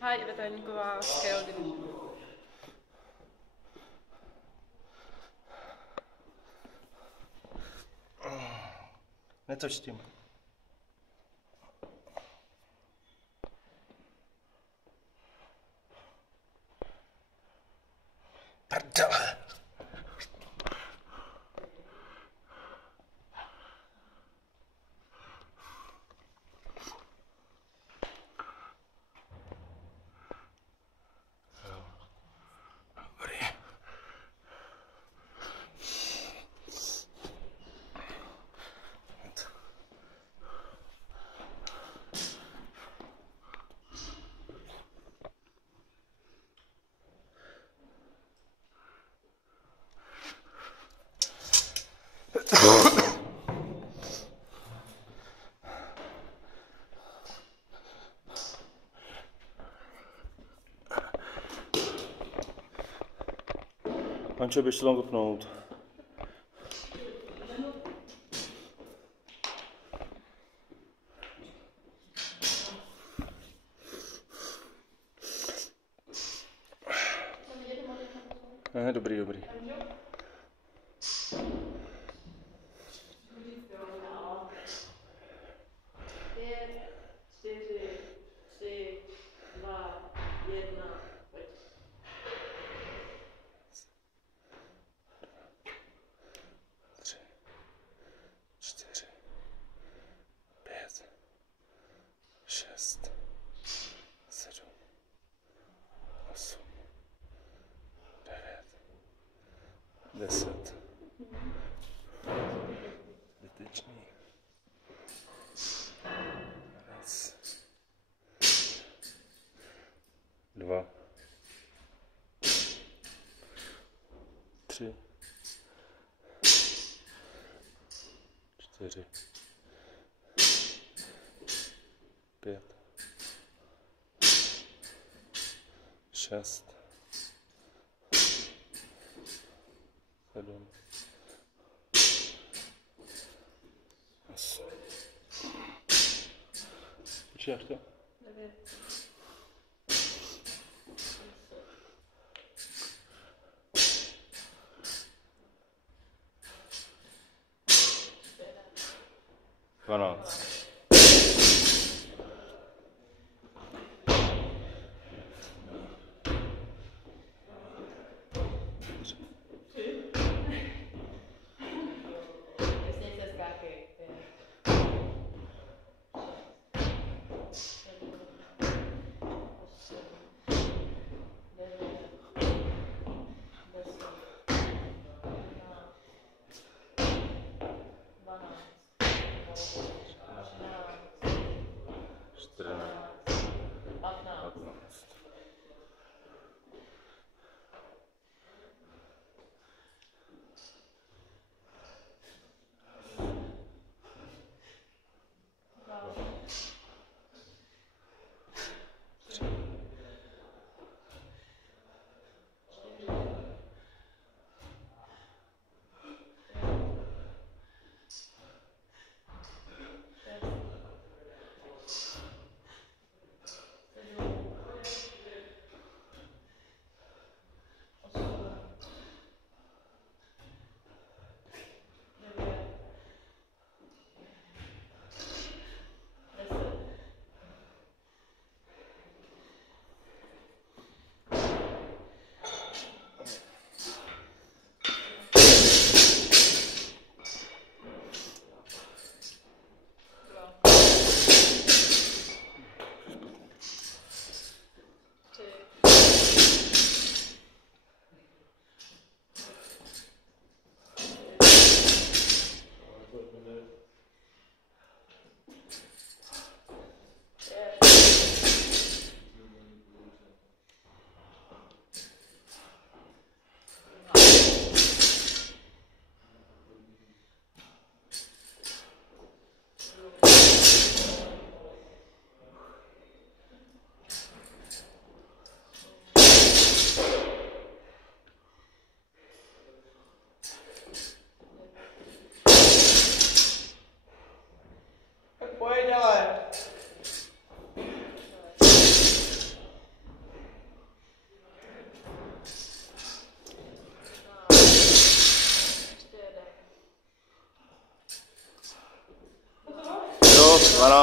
Hi, Iveta Janíková, Scale Division. Něco s tím. Prdele. Dobrý. Pančo, běž se tam zapnout. Dobrý, dobrý. Šest, 7, 8, 9, 10. Zbytečný. Raz, 2, 3, 4, 5, 6, 7, 8. Počítáš to? 9. 12.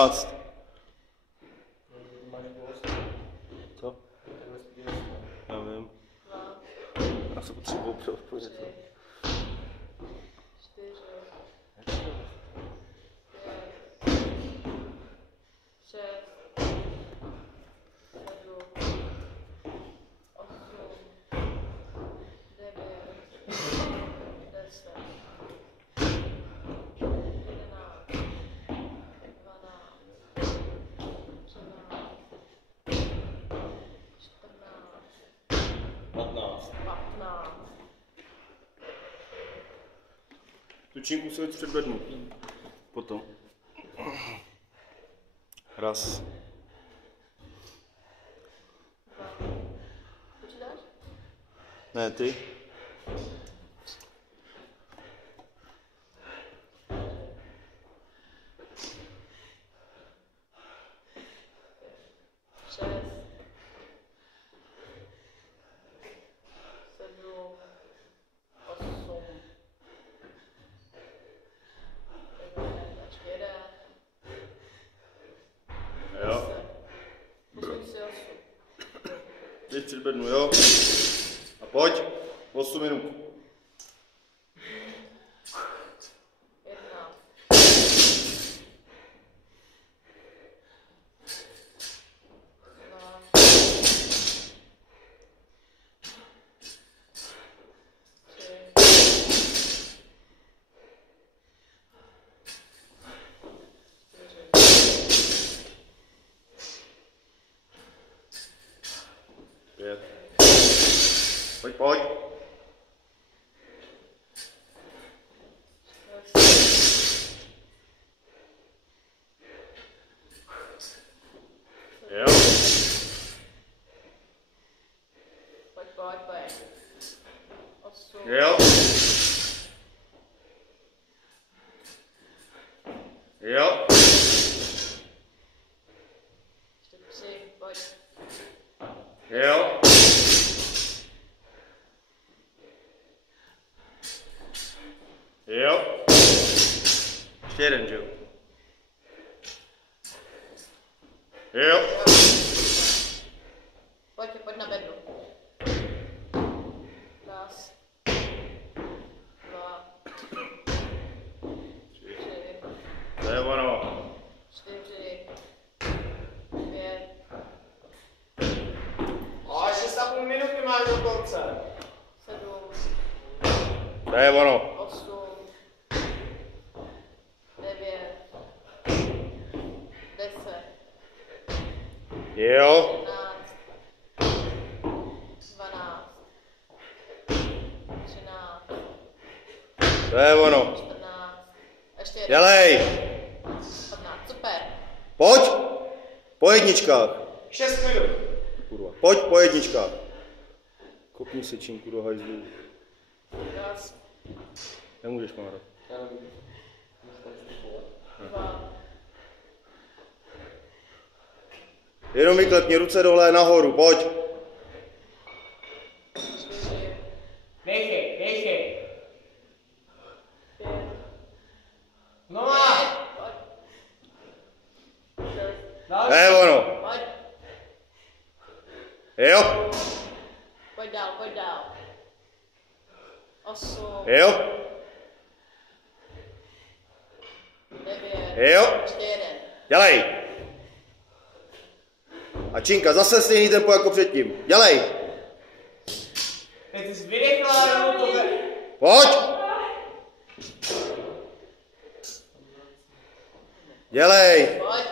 14. Co? Já vím. Já se potřebuji přeodpovědět. 4, 6, 7, 8, 9, 10, 11, 12, 13, 14, 15. 15. Tu činku si předvednu. Potom. Raz. Počítáš? Ne, ty. Šest, 7, 8, 9, 4, Jo. posuň si 8. Teď předvednu, jo. A pojď. 8 minut. 11, 12, 5. Pojď, pojď. 4, Jo. pojď, pojď, pojď. 8, Jo. Jo. 4, pojď. Jo. Jo. Ještě jeden, že jo? Jo. Pojď na bednu. 1, 2, 3, To je ono. 4, 5, A 6,5 minuty máš do konce. 7, To je ono. 8, 9, 10, Jo. 11, 12, 13, To je ono. 14, ještě jeden. Dělej. 15, super. Pojď. Po jedničkách. 6 minut. Kurva. Pojď po jedničkách. Kopni si činku do hajzlu. 1, Nemůžeš, Máro. 2, Jenom vyklepni ruce dole nahoru, pojď. 4, Nechej. 5, No a pojď. 6, To je ono. pojď. Jo. Pojď dál. 8, Jo. 9, Jo. ještě jeden. Dělej. A činka, zase stejný tempo jako předtím. Dělej. teď jsi vydechla, nebo to Pojď. Dělej. Pojď.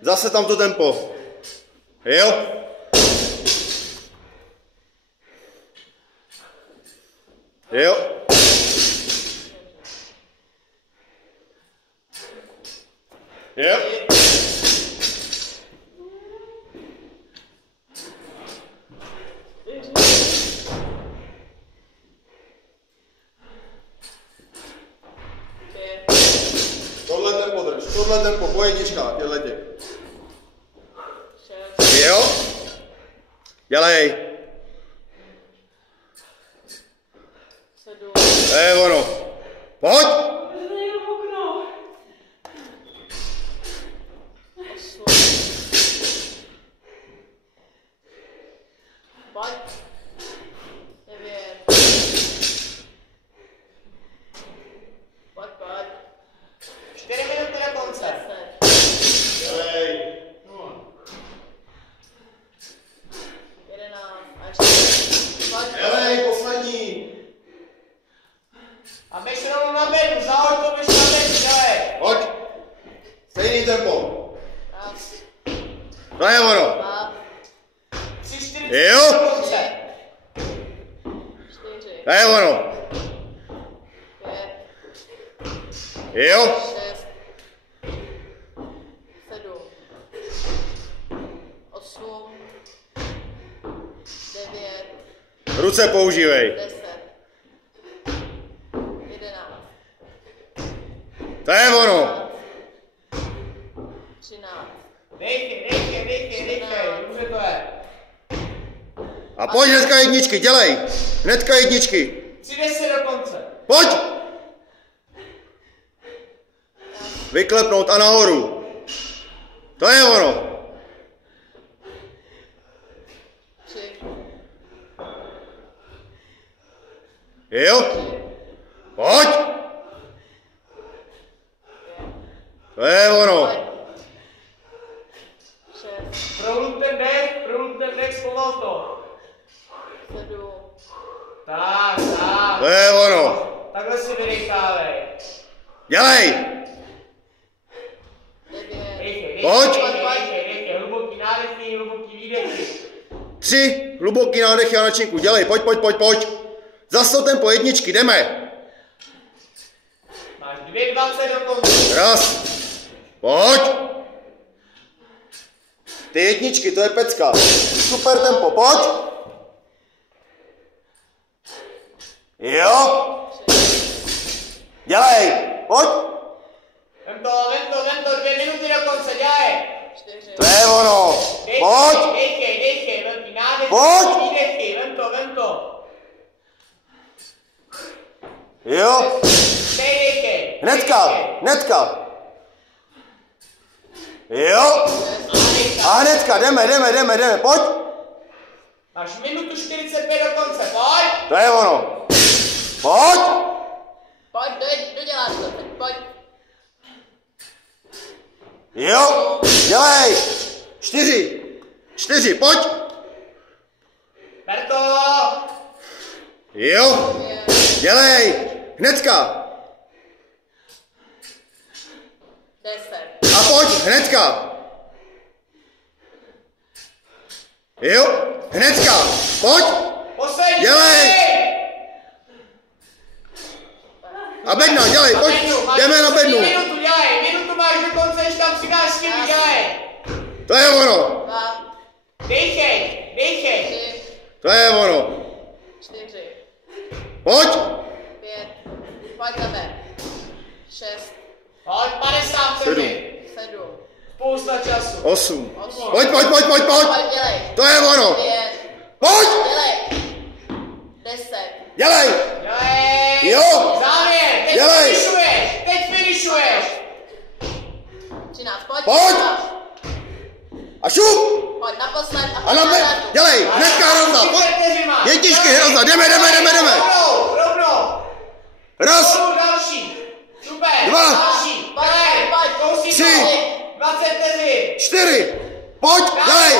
Zase tam to tempo. Jo. Jo. Jo. Tohle tempo, po jedničkách, těhletě. Jo. Dělej. 7, To je ono. Pojď. Pojď. 9. Pojď, pojď. 4 minuty do konce. 10. Dělej. 11. A ještě. Pojď. Dělej, poslední. A běž rovnou na bednu, zahoď to, běž na bednu, dělej. Pojď. Stejný tempo. Raz, To je ono. 2, 3, 4 Jo. do konce. 4, To je ono. 5, Jo. 6, 7, 8, 9, Ruce používej. 10, 11, To je ono. 13. Dejchej, dobře to je. A pojď hnedka jedničky, dělej. Hnedka jedničky. 30 do konce. Pojď. Vyklepnout a nahoru. To je ono. 3, Jo. Pojď. To je ono. 6, Prohlup ten dech, zpomal to. 7, Tak. To je ono. Takhle si vydechávej. Dělej. 9, Dejchej. Pojď. Hluboký nádechy, hluboký výdechy. 3 hluboký nádechy a načinku. Dělej, pojď. Zas to tempo jedničky, jdeme. Máš 2,20 do konce. Raz. Pojď. Ty jedničky, to je pecka. Super tempo, pojď. Jo. Dělej, pojď. Vem to, 2 minuty do konce, dělej. 4, To je ono. Pojď. Dejchej, velký nádech, Pojď. výdechy, vem to. Jo. Dejchej. Hnedka. Jo. A hnedka, jdeme, pojď. Máš minutu 45 do konce, pojď. To je ono. Pojď. pojď, doděláš to teď, pojď. Jo. Dělej. 4, pojď. Ber to. Jo. Dělej. Hnedka. 10, A pojď, hnedka. Jo. Hnedka. Pojď. Poslední. Dělej. A bedna, dělej, pojď. Jdeme na bednu. Minutu, dělej. Minutu máš do konce, když tam přidáš chybu, dělej. To je ono. 2, Dejchej. 3, To je ono. 4, Pojď. 5, pojď tebe. 6, Pojď, 50 vteřin. 7, Spousta času. 8. 8. Pojď. Pojď, dělej. To je ono. 9, Pojď. dělej. 10, Dělej. Dělej. Jo. Závěr. Dělej. Teď finišuješ. 13, pojď. Pojď. A šup. Pojď naposled A na bed. Dělej. Hnedka hrozna. Pojď. Jedničky hrozna. Jdeme. Rovnou. Raz. Další. Super. 2. Další. Dělej. Pojď. Kousí 3. to. 20 vteřin. 4. Pojď. Dělej.